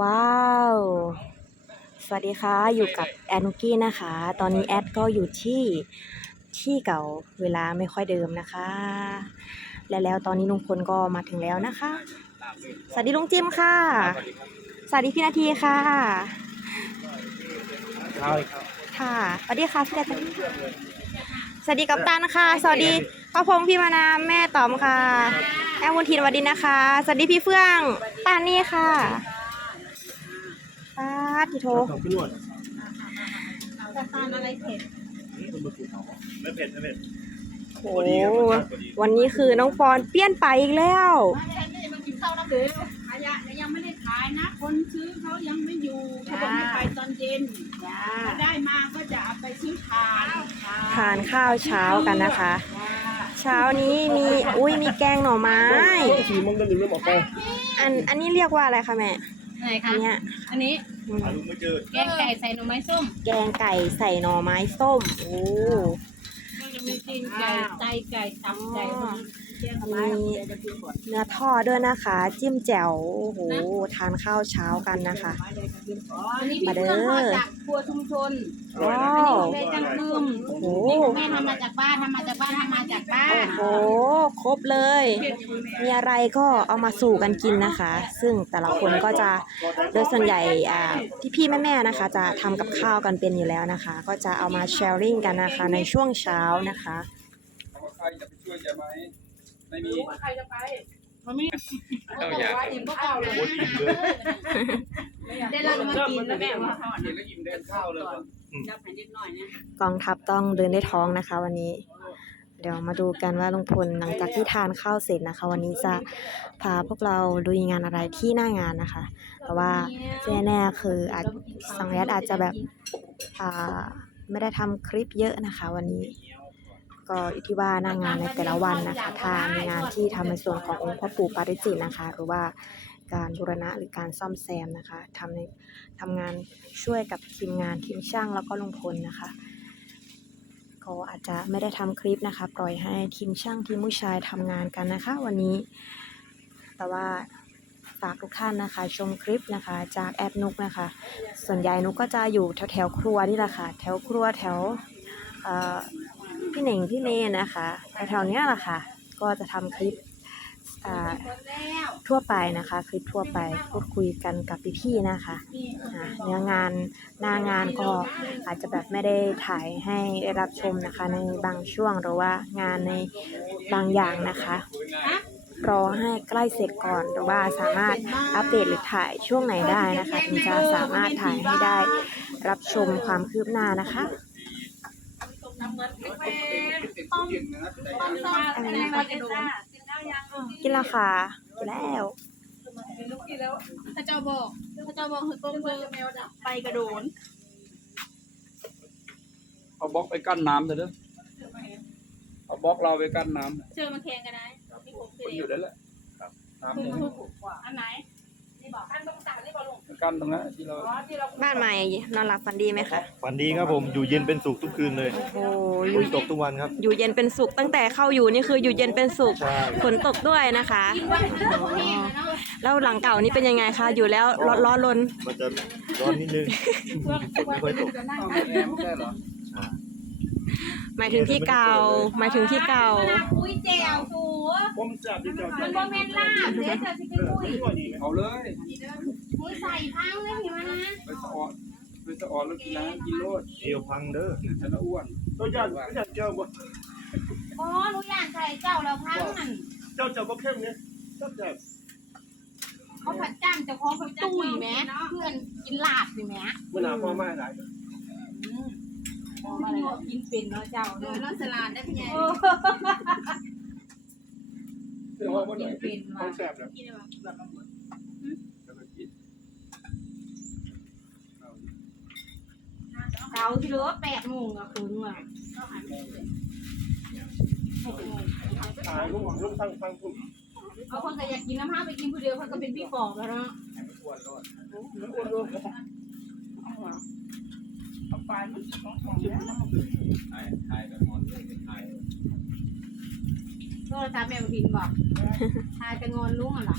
ว้าว สวัสดีค่ะ อยู่กับแอนนุกกี้นะคะ ตอนนี้แอดก็อยู่ที่ที่เก่าเวลาไม่ค่อยเดิมนะคะ และแล้วตอนนี้ลุงพลก็มาถึงแล้วนะคะ สวัสดีลุงจิมค่ะ สวัสดีพี่นาทีค่ะเช้าเลยครับค่ะ สวัสดีค่ะพี่นาทีสวัสดีกัปตันค่ะ สวัสดี พ่อพงษ์พี่มานามแม่ต๋อมค่ะแอมวุนทินสวัสดีนะคะ สวัสดีพี่เฟื่องปานี่ค่ะป้าดทีโทของพี่นวดจะทานอะไรเผ็ดไม่เผ็ดไม่เผ็ดโอ้โหวันนี้คือน้องปอนเปลี่ยนไปอีกแล้วไม่ใช่ไม่มากินข้าวน้ำเดือดขยะยังไม่ได้ขายนะ คนซื้อเขายังไม่อยู่เขาบอกให้ไปตอนเย็นถ้าได้มาก็จะเอาไปซื้อทานทานข้าวเช้ากันนะคะจ้า เช้านี้มีอุ้ยมีแกงหน่อไม้ทีมมันก็ลืมเรื่องหมอไปอันอันนี้เรียกว่าอะไรคะแม่ไหนอัคะ นเนี้ยอันนี้อืมหาลุงไม่เจอแกงไก่ใส่หน่อไม้ส้มแกงไก่ใส่หน่อไม้ส้มโอ้ ก็จะมีตีนไก่ไตไก่ตับไก่ มีเนื้อทอดด้วยนะคะ จิ้มแจ่วโอ้โหทานข้าวเช้ากันนะคะอันนี้พี่เพื่อนทอดจากครัวชุมชนว้าอันนี้วของแม่จังกึมโอ้โหนี่ของแม่ทำมาจากบ้านทำมาจากบ้านทำมาจากบ้านโอ้โหครบเลย มีอะไรก็เอามาสู่กันกินนะคะ ซึ่งแต่ละคนก็จะโดยส่วนใหญ่อ่าพี่ๆแม่ๆนะคะ จะทำกับข้าวกันเป็นอยู่แล้วนะคะ ก็จะเอามาแชร์ริ่งกันนะคะในช่วงเช้านะคะใครจะไปช่วยจะไหม ไม่มีใครจะไปมันไม่เขาบอกว่าอิ่มก็เก่าเลยเดี๋ยวเราจะมากินแล้วแม่ว่าทอดเห็นแล้วอิ่มเดินข้าวเลยเหรอจับให้นิดหน่อยนะกองทัพต้องเดินได้วยท้องนะคะ วันนี้ เดี๋ยวมาดูกันว่าลุงพลหลังจากที่ทานข้าวเสร็จนะคะ วันนี้จะพาพวกเราลุยงานอะไรที่หน้างานนะคะ แต่ว่าที่แน่ๆคืออาจสังแอดอาจจะแบบอ่าไม่ได้ทำคลิปเยอะนะคะ วันนี้ ก็อยู่ที่ว่าหน้างานในแต่ละวันนะคะ ถ้ามีงานที่ทำในส่วนขององค์พ่อปู่ปาริจิตนะคะ หรือว่าการบูรณะหรือการซ่อมแซมนะคะทำในทำงานช่วยกับทีมงานทีมช่างแล้วก็ลุงพลนะคะก็อาจจะไม่ได้ทำคลิปนะคะ ปล่อยให้ทีมช่างทีมผู้ชายทำงานกันนะคะ วันนี้ แต่ว่าฝากทุกท่านนะคะ ชมคลิปนะคะ จากแอดนุกนะคะ ส่วนใหญ่นุกก็จะอยู่แถวแถวครัวนี่แหละค่ะ แถวครัวแถวเอ่อ พี่เหน่งพี่เมย์นะคะแถวๆนี้แหละค่ะ ก็จะทำคลิปทั่วไปนะคะ คลิปทั่วไปพูดคุยกันกับพี่ๆนะคะเนื้องานหน้างานก็อาจจะแบบไม่ได้ถ่ายให้รับชมนะคะ ในบางช่วงหรือว่างานในบางอย่างนะคะรอให้ใกล้เสร็จก่อนหรือว่าสามารถอัปเดตหรือถ่ายช่วงไหนได้นะคะ ถึงจะสามารถถ่ายให้ได้รับชมความคืบหน้านะคะ ติดตู้เย็นนะแต่ต้องซ่อมแสดงว่าจะโดนกินและค่ะกินแล้วพระเจ้าบอกพระเจ้าบอกคือต้มเบอร์ไปกระโดนเอาบล็อกไปกั้นน้ำเถอะเด้อเอาบล็อกเราไปกั้นน้ำเชื่อมาแข่งกันได้ที่ผมมันอยู่ได้แหละครับน้ำเนี่ยอันไหนนี่ บอกอันต้องสั่งนี่บอกลุงกั้นตรงนั้นที่เราอ๋อที่เราบ้านใหม่นอนหลับฝันดีไหมคะฝันดีครับผมอยู่เย็นเป็นสุขทุกคืนเลยโอ้อฝยู่นตกทุกวันครับ อยู่เย็นเป็นสุขตั้งแต่เข้าอยู่นี่คืออยู่เย็นเป็นสุขใช่ ฝนตกด้วยนะคะกินวันเรื่องแห้งนะเนาะแล้วหลังเก่านี่เป็นยังไงคะอยู่แล้วร้อนร้อนรนมันจะร้อนนิดนึงฝนไม่ค่อยตกเอาไม่แอร์ไม่ได้เหรอ หมายถึงที่เก่าหมายถึงที่เก่าคุยแจวสูผมจับดิจับมันบ่แม่นลาบเดี๋ยวจะสิไปคุยเอาเลยคุยใส่พังเลยเห็นไหมนะไปสะออนไปสะออนแล้วกินน้ำกินโลดเอวพังเด้อฉันอ้วนตัวยันตัวยันเจ้าบ่อ๋อหนูอยากใส่เจ้าเราพังนั่นเจ้าเจ้าบ่เข้มเนี่ยเจ้าเจ้าเขาผัดจ้างเจ้าของเขาตุ้ยแหมเพื่อนกินลาบสิแหมมันหนาพ่อแม่หลาย อะไรกินเป็นเนาะเจ้าเนาะแล้วสลัดได้เป็นไงเดี๋ยวว่าวันไหนกินเป็นต้ว่าองแซ่บแล้วกินแบบแล้วก็กินเช้าที่เหลือแปดโมงอะคืนว่ะตายลูกหวังลูกตั้งตั้งพุ่มเอาคนก็อยากกินน้ำห้าไปกินผู้เดียวเขาก็เป็นพี่ปอบแล้วเนาะให้มันอ้วนโลดเอาไปมันของของ โทรศัพท์แม่บุทินบอกทายจะงอนลุงอะเหรอ